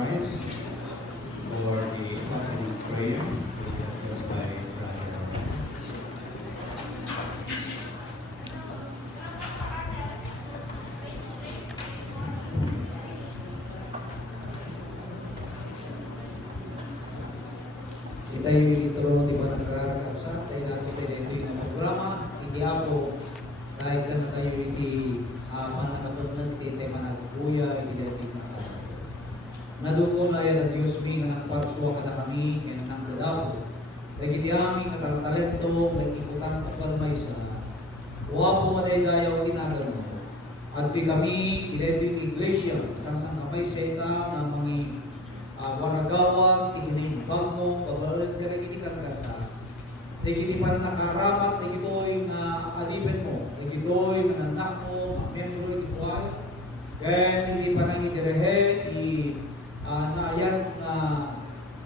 Christ for the opening prayer just by Brother. Ita'y tulungan di ba nagkararagap sa tayo natin tayo ito yung programa hindi ako dahil ka na tayo hindi manakatunan tayo managbuya hindi tayo tinatay nadungo na yan at Diyos mi na nagparsuwa ka na kami yan nang dadapo dahil hindi aming natalento nagikutan at kalmaysa huwa po madaydayaw tinagal mo at kami dito yung iglesia sang kamay seta ng mga waragawa, tiginay bagmo, babalan ka rin ikan kanta. Dahil pa nakaramat, dahil ito'y alipen mo, dahil ito'y anak mo, membro ito'y, kaya hindi pa nang idirehe, naayat na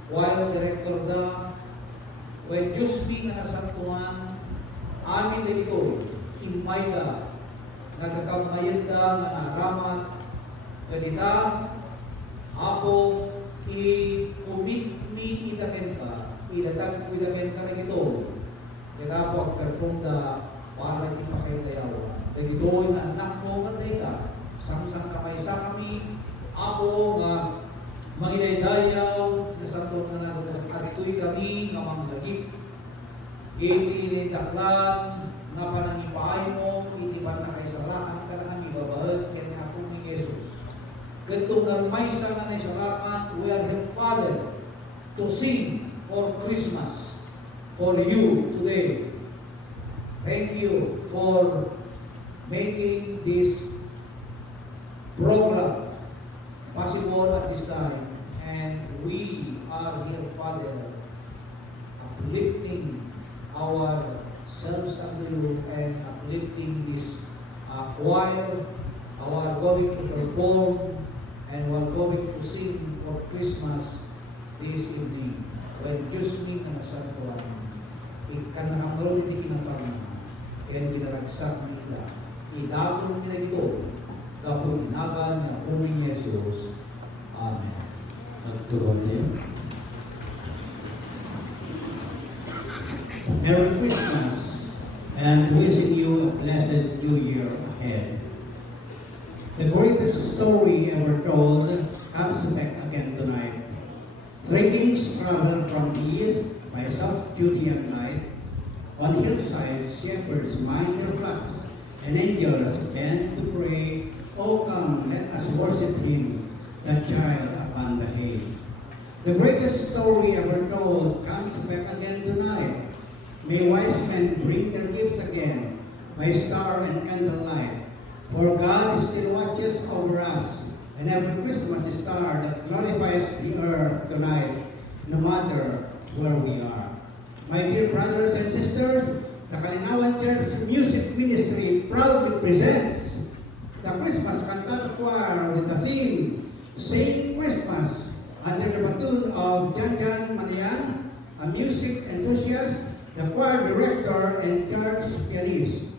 choir director da, when Diyos mi nga nasantuan, amin dahil ito'y, himay da, nagkakamayan da, nga naramat, kadita, apo, i-commit ni idaken ka, idatag ko idaken ka rin ito. Kaya poag-perform da para iti pakitayaw. Dahil ito yung anak mo nga ka, sang-sang kamay sa kami, apo nga mangidaydayaw, nasanto na nagatuloy kami nga manglagip. Iti taklang nga panangipaay mo, iti panakaisarakan ka na kami babahal, kaya nga po ni Jesus. Ganitong garmay sa nga naisarakan, we are the Father to sing for Christmas for you today. Thank you for making this program possible at this time. And we are here, Father, uplifting ourselves under you and uplifting this choir, our going to perform and we're going to sing for Christmas this evening. When Diyos mi na nasantuan, ikanakaroon iti kinapangin, kaya pinaragsak nila. Idagol nila ito, kapulinagan na uming Jesus. Amen. Magtuon niyo. Merry Christmas and wishing you a blessed New Year ahead. The greatest story ever told comes back again tonight. Three kings traveled from the east by South Judean night. On hillsides, shepherds mind their flocks, and angels bend to pray, "O come, let us worship Him, the child upon the hay." The greatest story ever told comes back again tonight. May wise men bring their gifts again by star and candlelight. For God still watches over us, and every Christmas star that glorifies the earth tonight, no matter where we are. My dear brothers and sisters, the Kalinawan Church Music Ministry proudly presents the Christmas Cantata Choir with the theme, Sing Christmas, under the platoon of Jan Manayan, a music enthusiast, the choir director, and church pianist.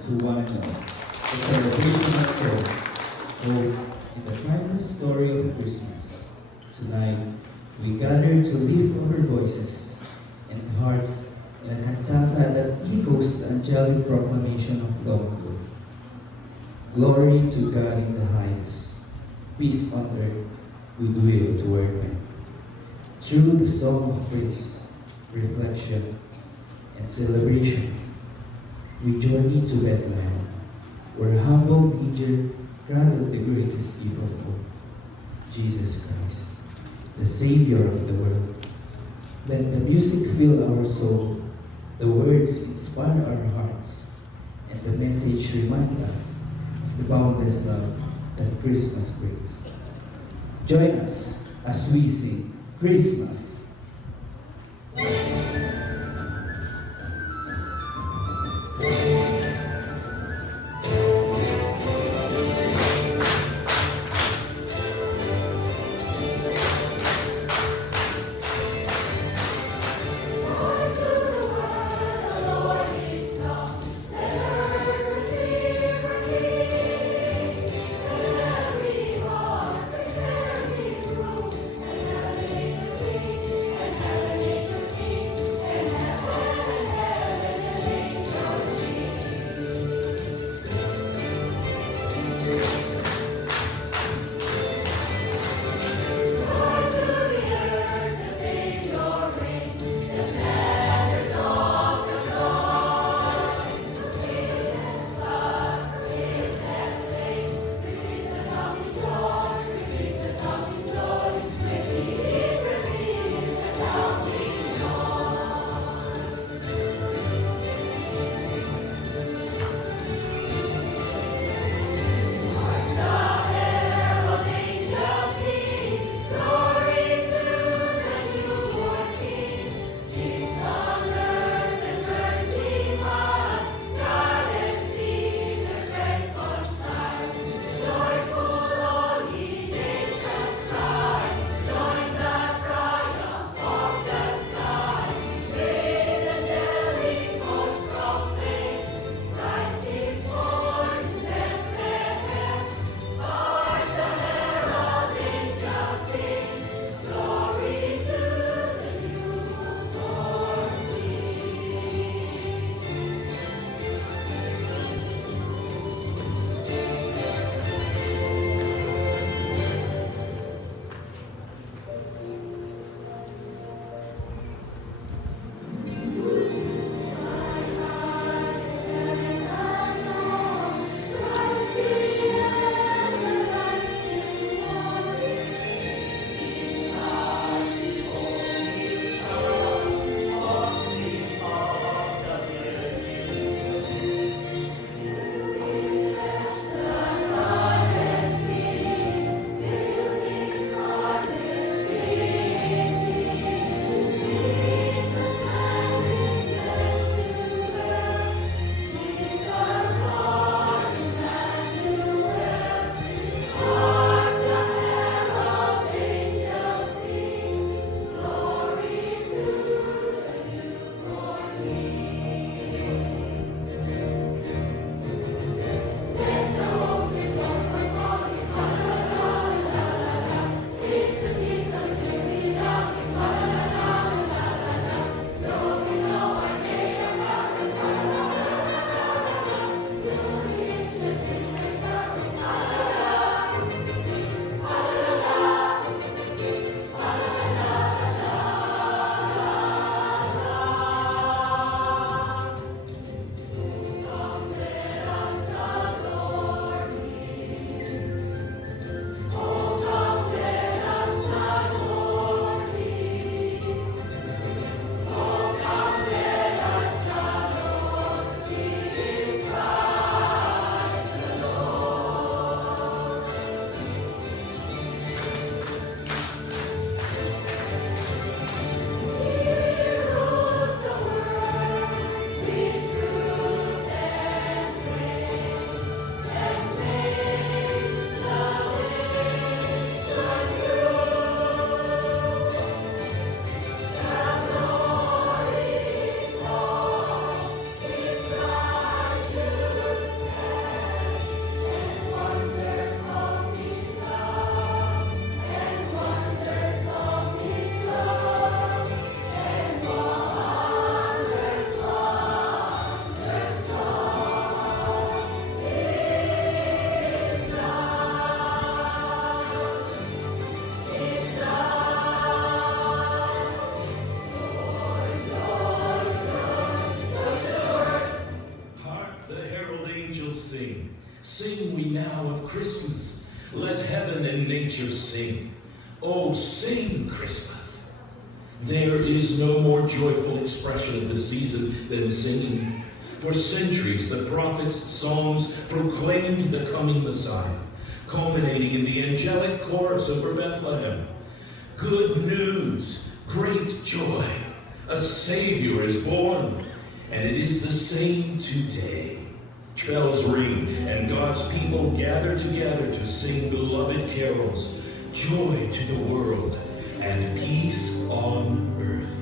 to one another. The celebration of hope. Hope in the timeless story of Christmas. Tonight, we gather to lift our voices and hearts in a cantata that echoes the angelic proclamation of Lord. Glory to God in the highest, peace on earth, goodwill toward men. Through the song of praise, reflection, and celebration, we journey to Bethlehem, where humble manger cradled the greatest gift of all, Jesus Christ, the Savior of the world. Let the music fill our soul, the words inspire our hearts, and the message remind us of the boundless love that Christmas brings. Join us as we sing Christmas. Sing we now of Christmas. Let heaven and nature sing. Oh, sing Christmas. There is no more joyful expression of the season than singing. For centuries, the prophets' songs proclaimed the coming Messiah, culminating in the angelic chorus over Bethlehem. Good news, great joy, a Savior is born, and it is the same today. Bells ring, and God's people gather together to sing beloved carols, joy to the world, and peace on earth.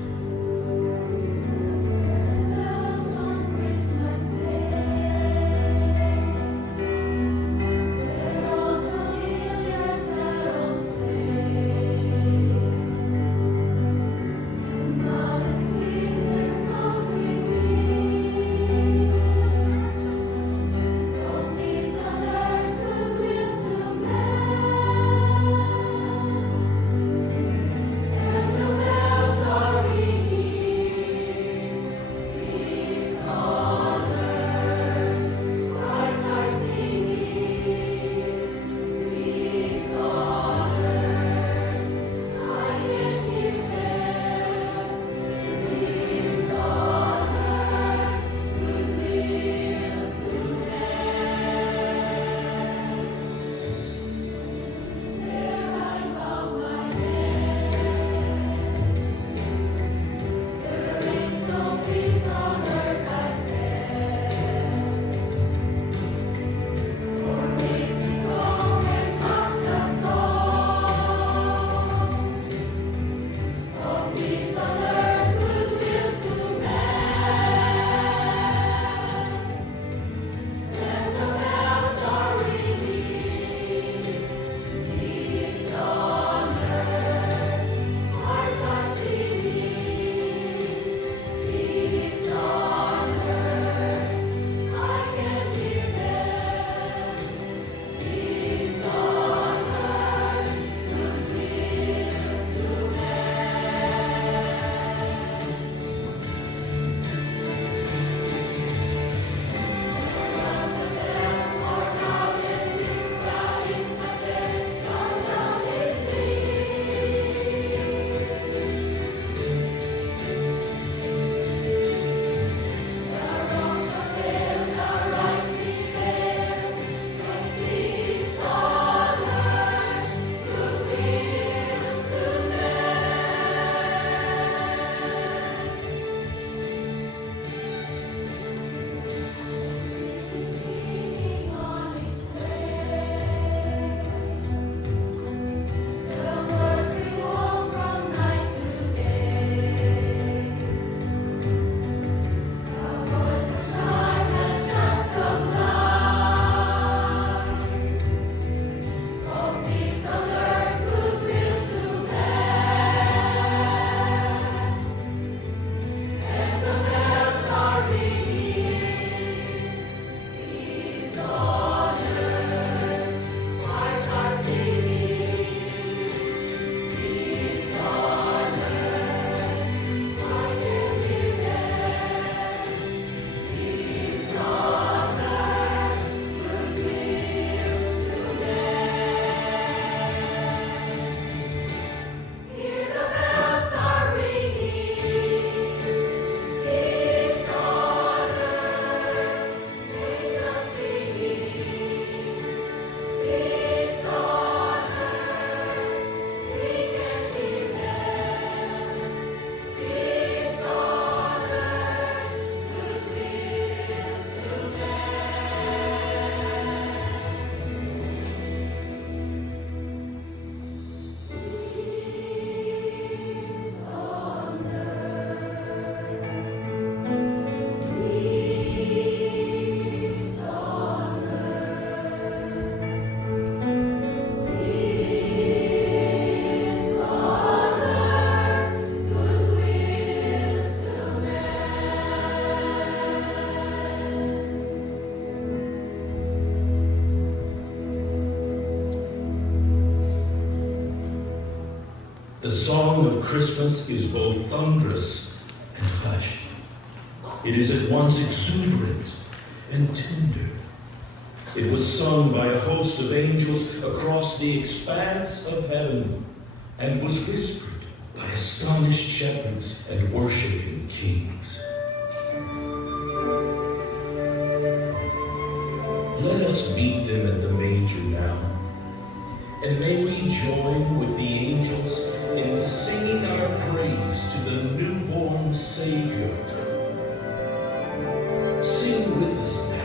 The song of Christmas is both thunderous and hushed. It is at once exuberant and tender. It was sung by a host of angels across the expanse of heaven, and was whispered by astonished shepherds and worshiping kings. Let us meet them at the manger now, and may we join with the angels in singing our praise to the newborn Savior. Sing with us now.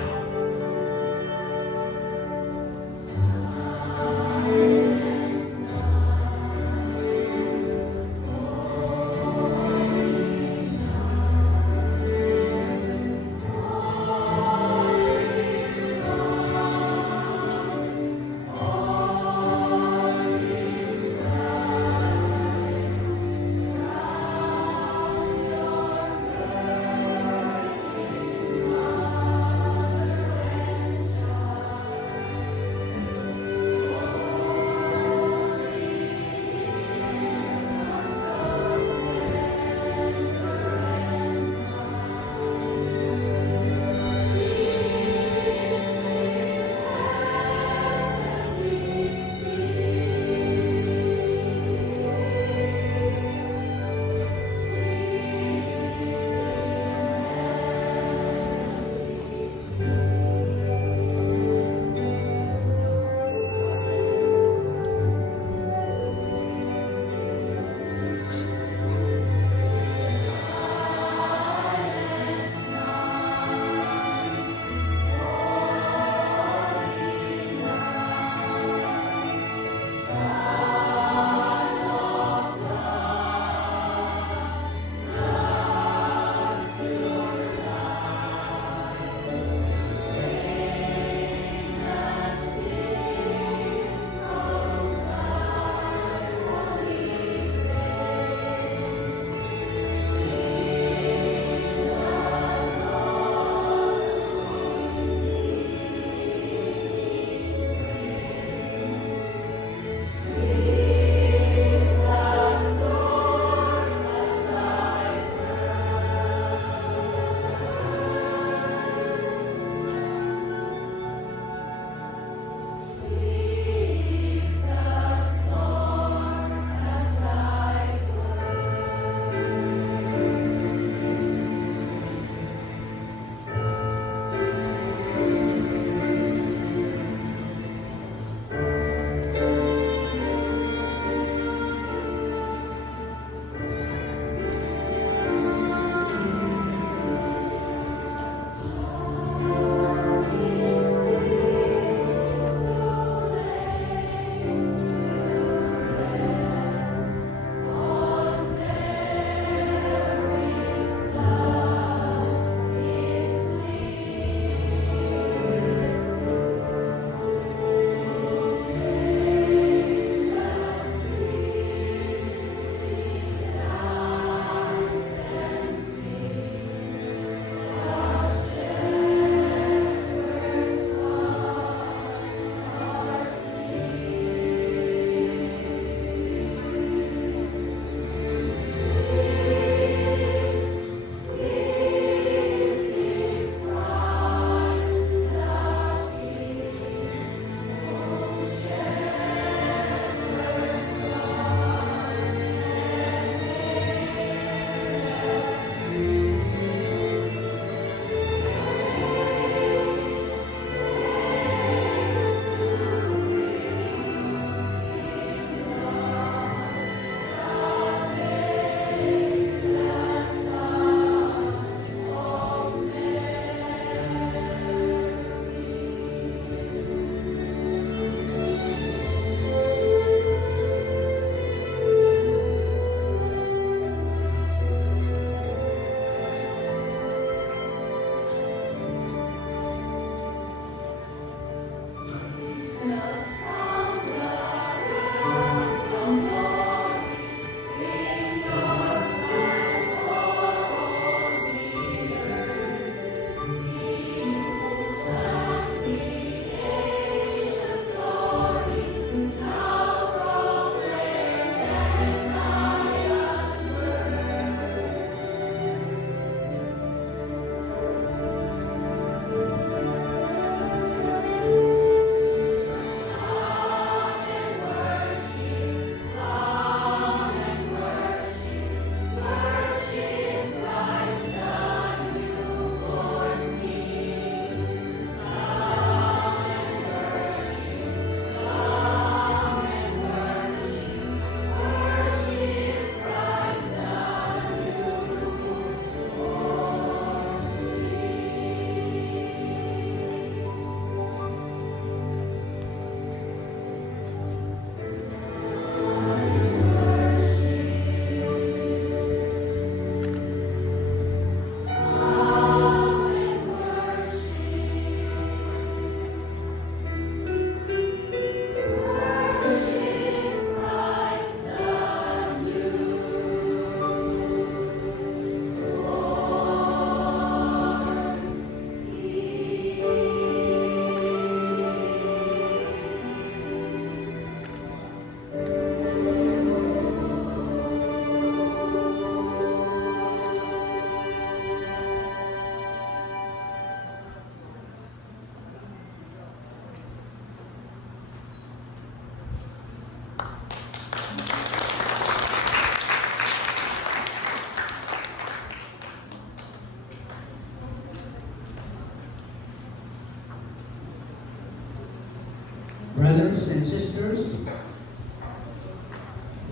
Brothers and sisters,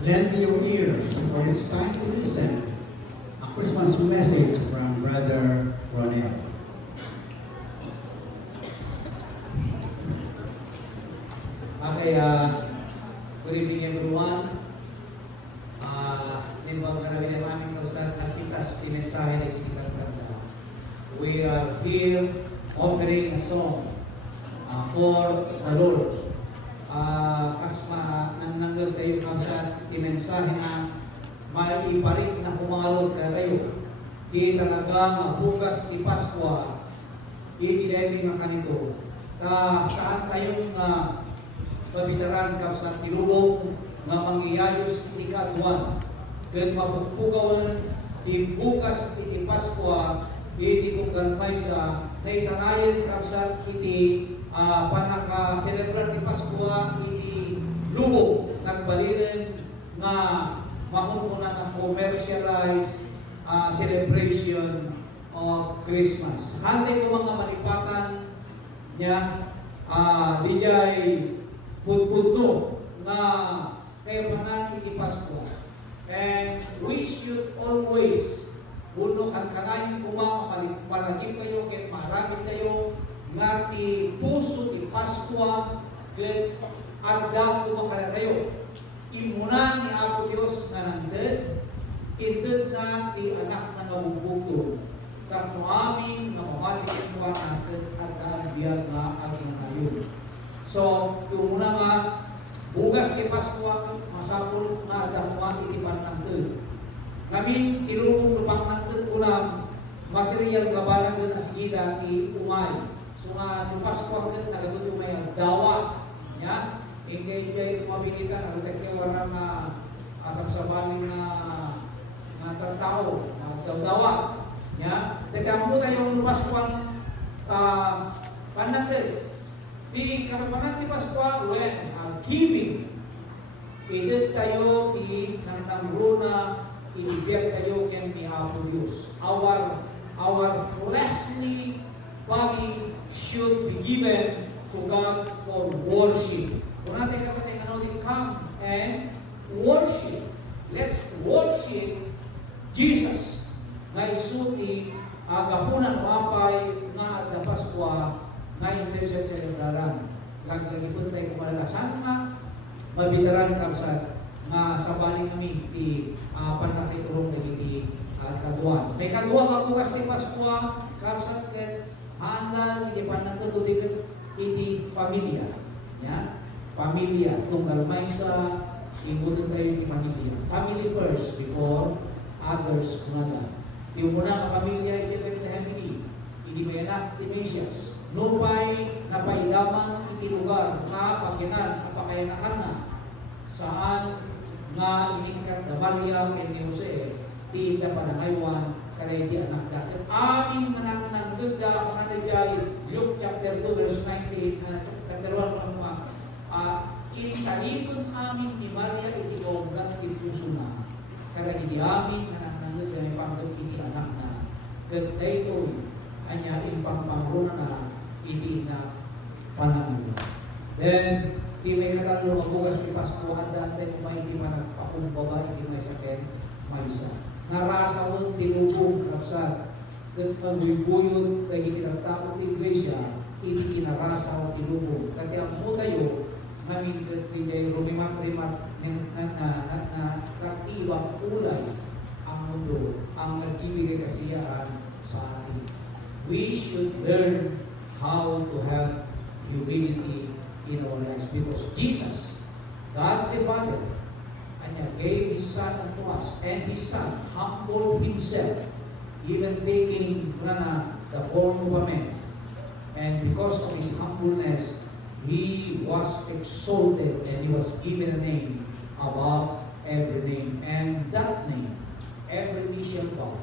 lend your ears, for it's time to listen. A Christmas message from Brother Ronel. Okay, good evening everyone. Nimbang karami na aming kausan at itas di mensahe na kinikantanda. We are here offering a song for the Lord. Asma nanggal tayo kausan di mensahe na maiparik na pumarod ka tayo. Di talaga bukas di Paskwa, di nga kanito. Saan tayong pabitaran kausan tilubong nga mangyayos iti kaagwan. Ken mapugpugawan di bukas iti Paskwa iti tunggal maysa na isanayan kausan iti panaka-celebrar ti Paskwa iti lubo nagbalinen nga mahunkunan ang commercialized celebration of Christmas. Hantay ko mga malipatan niya dijay putputno nga kaya panan iti Paskwa. And we should always uno ang kanayon kuma malagim kayo ket marami kayo nga ti puso ti Paskwa ket adda kumakala kayo. Imunan ni Apo Dios nga nanded inded na ti anak na ngabubugto tapno amin nga mamati kuwa natin at ang biyag nga aginanayon. So, yung muna nga bugas ti Paskwa masapol nga dakwa iti panangted. Ngamin tilubong lupang nangted ulam material nga balagan as gida ti umay. So nga no Paskwa ket nagadud umay dawa nya ingkay tumabilitan ang tektewa nga asapsabalin na tao dawa nya dagamo tayo no Paskwa panangted. Di kapapanan ti Paskwa when giving idit tayo nanamruna inibiyag tayo ken ni Apo Dios. Our fleshly body should be given to God for worship. Kung natin kapatid come and worship. Let's worship Jesus. Nga isuti agapunan mapay nga adda Paskwa ngayon tayo sa celebraran. Lagi po tayo kumalala. Saan nga mabitaran kapsat nga sabaling kami di panakiturong na iti kaduan. May kaduan nga bukas ni Paskwa kapsat ket hanlan iti panagtutudigan iti familia. Ya? Familia. Tunggal maysa ibutin tayo iti familia. Family first before others kumada. Yung muna nga pamilya iti Bethlehem hindi may anak iti Mesias. Nupay napaidaman iti lugar nga pagyanan apakayanakan na saan nga iningkat na Maria ken ni Jose di da panangaywan kanay di anak da. Ket amin manang ganda mga dijay Luke chapter 2 verse 19 tagdaruan mo italipon amin ni Maria iti ogat iti puso na kada di amin manang ganda ni pangkat iti anak na ket daytoy anya impangpangruna na hindi na panahon. Then, di may katalo mabugas ni Paskwa at dante kung may hindi man nagpakumbaba, hindi may sakit, may isa. Narasawon, tinubog, kapsat. Kasi pag-buyod, tayo tinatapot ni Iglesia, hindi kinarasaw, tinubog. Kati ang mo tayo, namin kati rumimat-rimat na rakibang ulay ang mundo, ang nagkibigay kasiyaan sa atin. We should learn how to have humility in our lives because Jesus, God the Father, gave His Son unto us, and His Son humbled Himself, even taking the form of a man. And because of His humbleness, He was exalted and He was given a name above every name. And that name, every knee shall bow,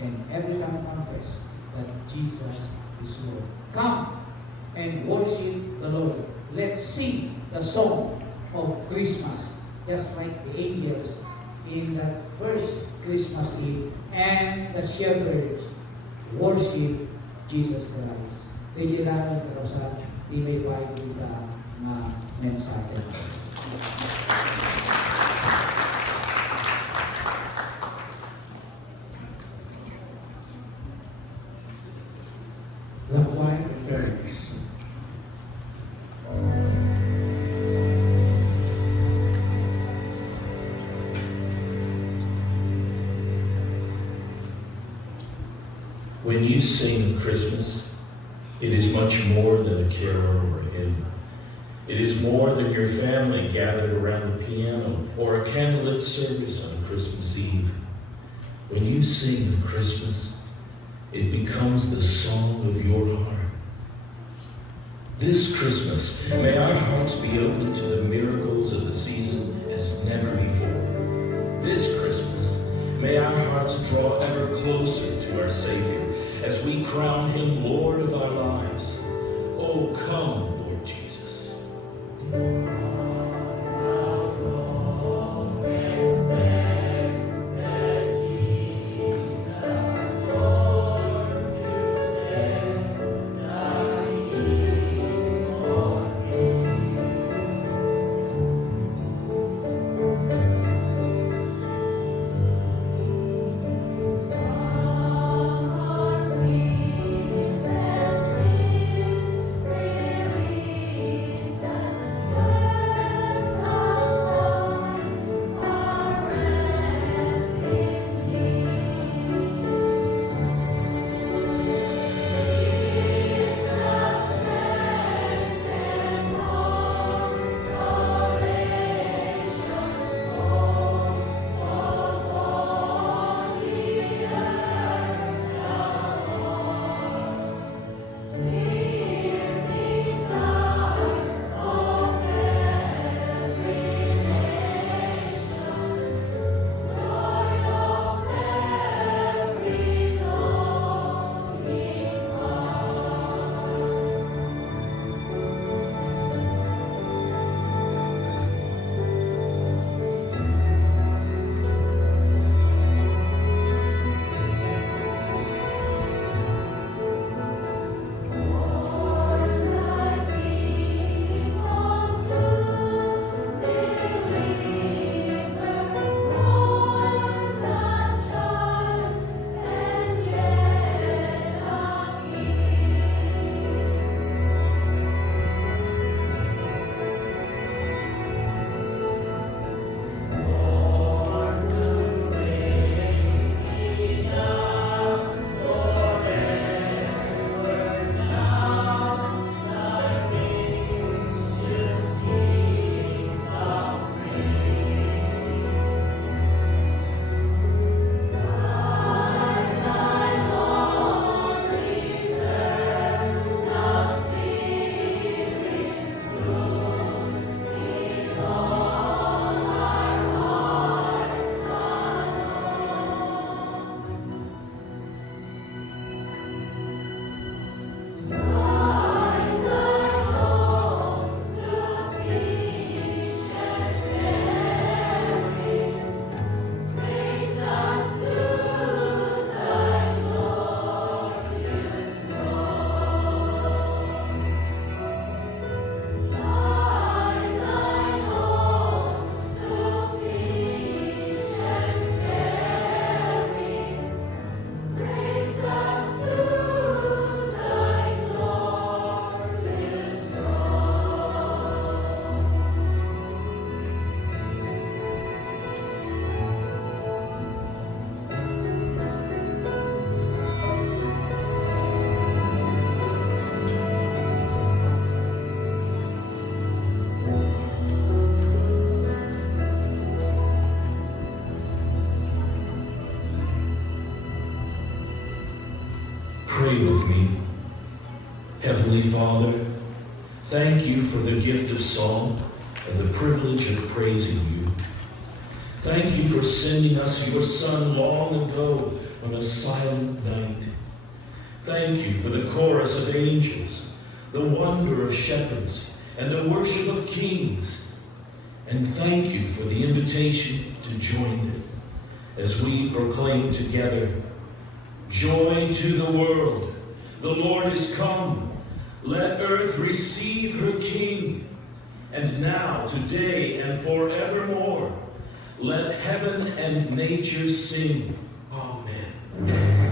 and every tongue confess that Jesus is Lord. Come and worship the Lord. Let's sing the song of Christmas, just like the angels in that first Christmas Eve, and the shepherds worship Jesus Christ. Kaya kailangan karosa, di may payo kita na mensahe. The choir returns. When you sing of Christmas, it is much more than a carol or a hymn. It is more than your family gathered around the piano or a candlelit service on Christmas Eve. When you sing of Christmas, it becomes the song of your heart. This Christmas, may our hearts be open to the miracles of the season as never before. This Christmas, may our hearts draw ever closer to our Savior as we crown him Lord of our lives. Oh, come, Lord Jesus. Pray with me. Heavenly Father, thank you for the gift of song and the privilege of praising you. Thank you for sending us your Son long ago on a silent night. Thank you for the chorus of angels, the wonder of shepherds, and the worship of kings. And thank you for the invitation to join them as we proclaim together, joy to the world, the Lord is come. Let earth receive her King. and now, today, and forevermore. Let heaven and nature sing. Amen. Amen.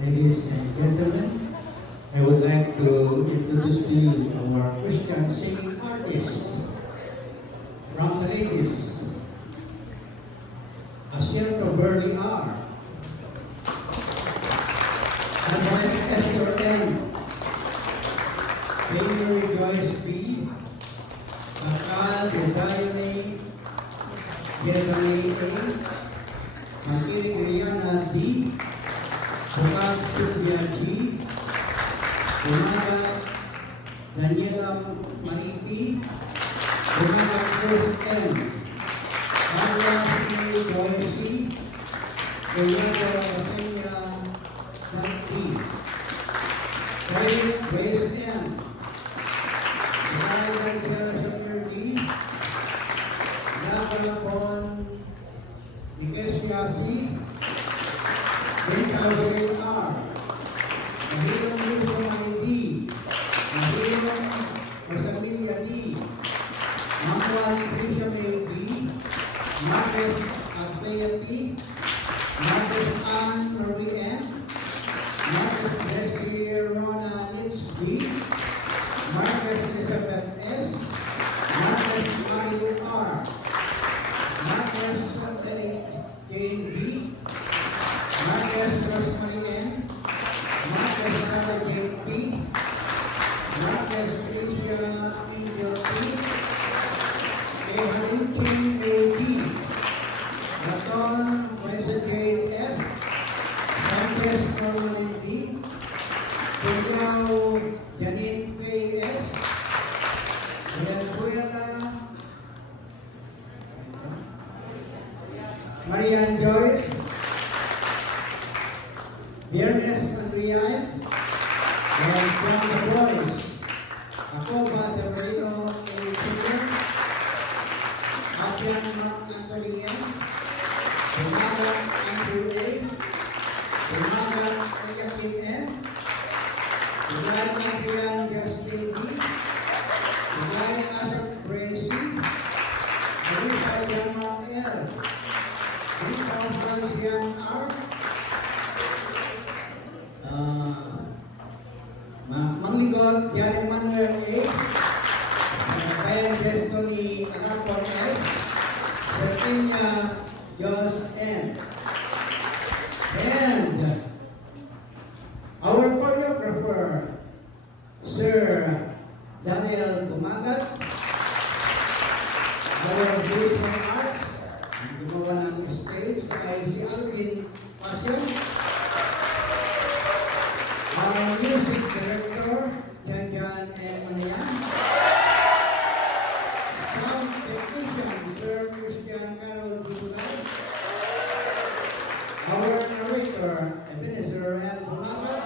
Ladies and gentlemen, I would like to introduce to you our Christian singing artist from the ladies, Asierto Burley R. Advice Esther M. Bailey Joyce B. Akal Desiree Yesame A. Magiri Iriana D. Bukag Sylvia G. Bumaga Daniela Maripi. Bumaga Chris M. Carla C. Joyce. Leonardo Rosenia Dante. Grace M. Sarah Sarah D. Labra Bon Nigesia C. Benjamin R. Mahirong Luzon D. Mahirong Rosamilia D. Manuel Prisha May D. Marcus Althea D. Marcus Ann Marie M. Marcus Jessie Rona Nitz D. Marcus Elizabeth S. Marcus Marilu R. Marcus Eric Jane D. Marcus Rosemary M. Marcus Sarah Jane P. Marcus Tricia Angel P. Evelyn King A. D. Raton Wesa Jane F. Sanchez Norman D. Tulio Janine Faye S. Venezuela Marian Joyce. Viernes Andriay, and from the boys, Acoba Severino A. Jr., Adrian Mark Anthony M., Bumaga Andrew A., Bumaga Eliakim M., Bumaga Adrian Justin D., Bumaga Asap Bracy, Marisa Janmark L., Marisa Francian R., Mangligot, Jan Manuel A. Bayan Destiny Anapon S. Sertinia Jos N. And our choreographer, Sir Daniel Gumagat, our visual arts, gumawa ng stage, ay si Alvin Passion. Our music director, Janjan M. Manian. Sound technician, Sir Christian Carol Dutulay. Our narrator, Ebenezer L. Bumagat.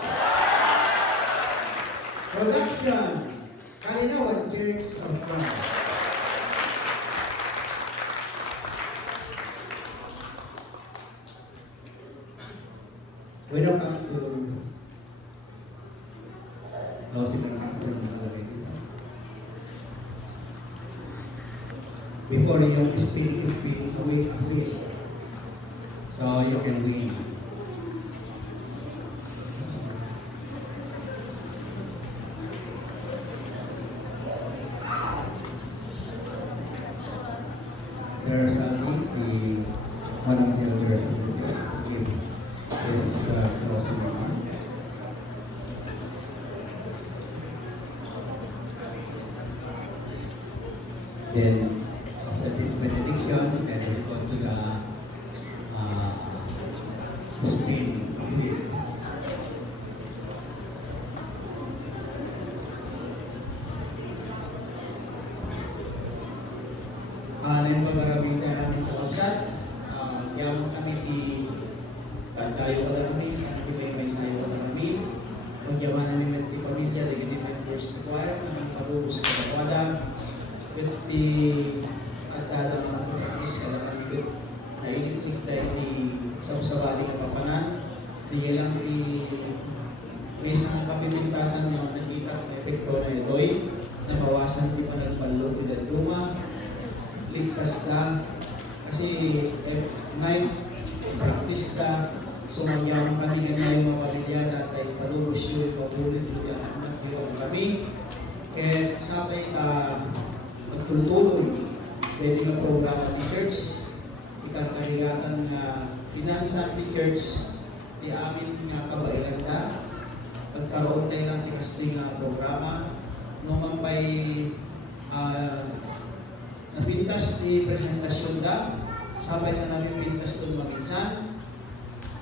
Production, Kalinawan Church of Christ. Welcome to before you speak, wait. So you can win. Sir Sally, one of the elders of the church, give his closing remark. Then, after this benediction, then we go to the spin complete. Anin pagkarami na aming kausap, yaman kami di kantayo ka na kami, kami may sayo ka na kami, pagyaman namin di pamilya, di members to choir, ang pabubos ka na wala, with the atala nga matupagis ka na kami, nainit dahil di sabsawali ka papanan, di lang di may isang kapipintasan na nakita ang epekto na ito'y nabawasan di pa nagbalog di duma, ligtas ka kasi night practice ka sumagyaman kami ganyan yung mga pamilya di amin nga kabailanda, pagkaroon tayo ng tikasting programa, nung mampay napintas ni presentasyon da, sabay na namin pintas doon maminsan,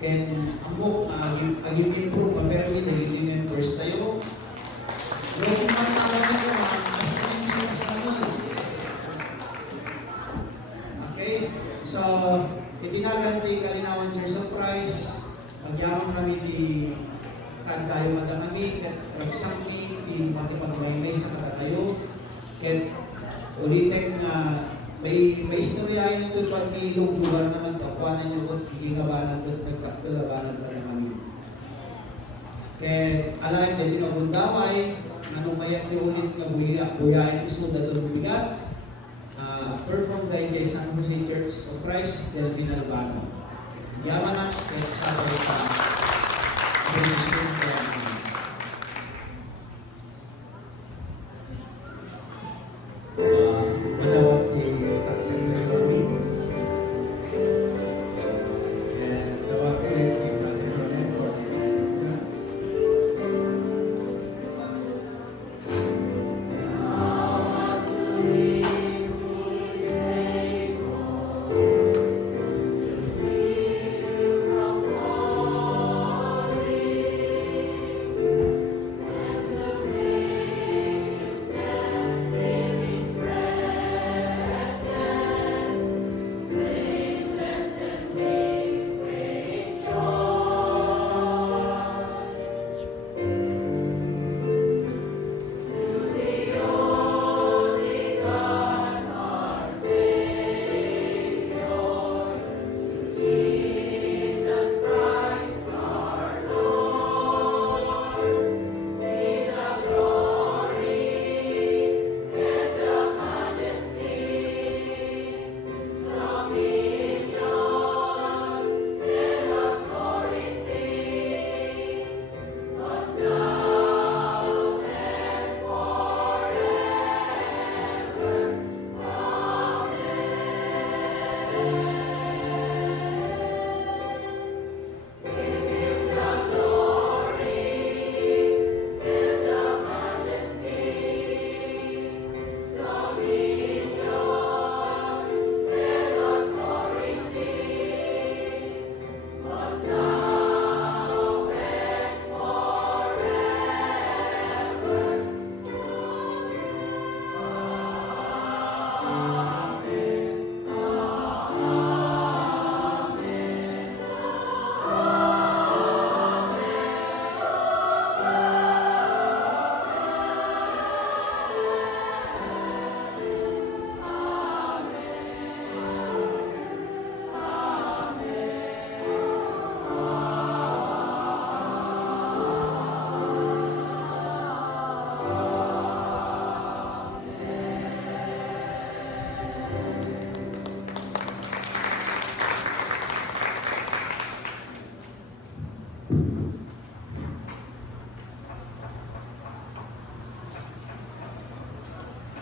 and amok, improve pa, pero nagiging members tayo. Pero kung matalaman ko mas namin pintas naman. Okay? So, itinaganti Kalinawan Church of Christ, nagyamang kami di tayo madangami, at ragsangki, di matipagmaymay sa katatayo, at ulitin nga may istorya yung tulad ni lugar nga nagkapuanan yung kot, gigabanan kot, nagpagkalabanan pa rin kami. Kaya alam na din ang bundaway, ano kaya ni ulit na buyain isuda doon bigat, perform tayo kay San Jose Church of Christ, Delphine Albano. Yaman na, kahit sabay ka, donation ko madawat ni Tatay Naomi. And dawat ulit ni Brother Roland for the benediction.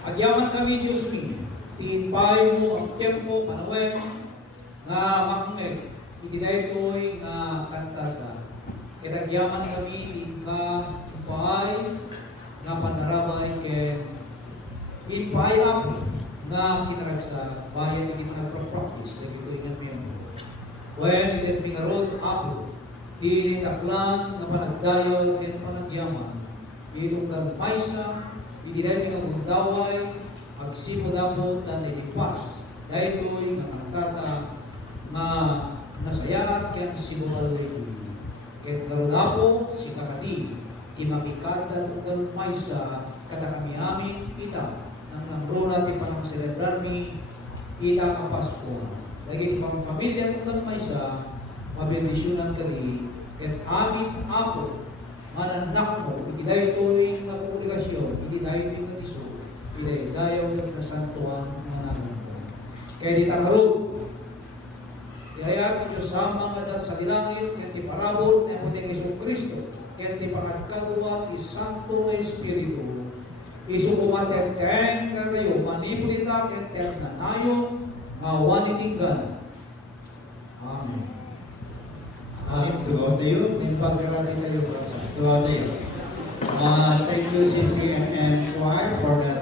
Agyaman kami Diyos ni, tinpay mo ang tempo, panawin, nga makungeg, itiday to'y nga kantata. Kitagyaman kami, ka upay, nga panarabay, ken inpay up, nga kinaragsa, bayan hindi mo nagpa-practice, dahil ito'y nag-member. When it being a road up, initaklan na panagdayo, ken panagyaman, itong gagmaysa, idiretso ng undaway, agsimodapot na nilipas. Dahil do'y nakantata nga nasayaat kaya sinuhal lagi. Kaya garudapo si kakati, timakikatan o galmaysa, kata kami amin, ita, nang namruna ti panang celebrar mi, ita ang Pasko. Lagi pang pamilya ng galmaysa, mabendisyonan kadi, kaya amin apo, mananak mo, ikiday to'y nakukulikasyon, ikiday to'y natiso, ikiday dayaw ng nasantuan ng nanan mo. Kaya di tamarog, ihayat ito sa mga dat sa dilangit, kaya di parabot ng puting Iso Kristo, kaya di pangagkagawa, di Santo na Espiritu, iso kumatet kaya kagayo, manipulita kaya ter na nayo, mawanitinggan. Amen. Throughout the youth. Imbang natin tayo, Brother. Throughout the youth. Thank you, CCMM Choir, for that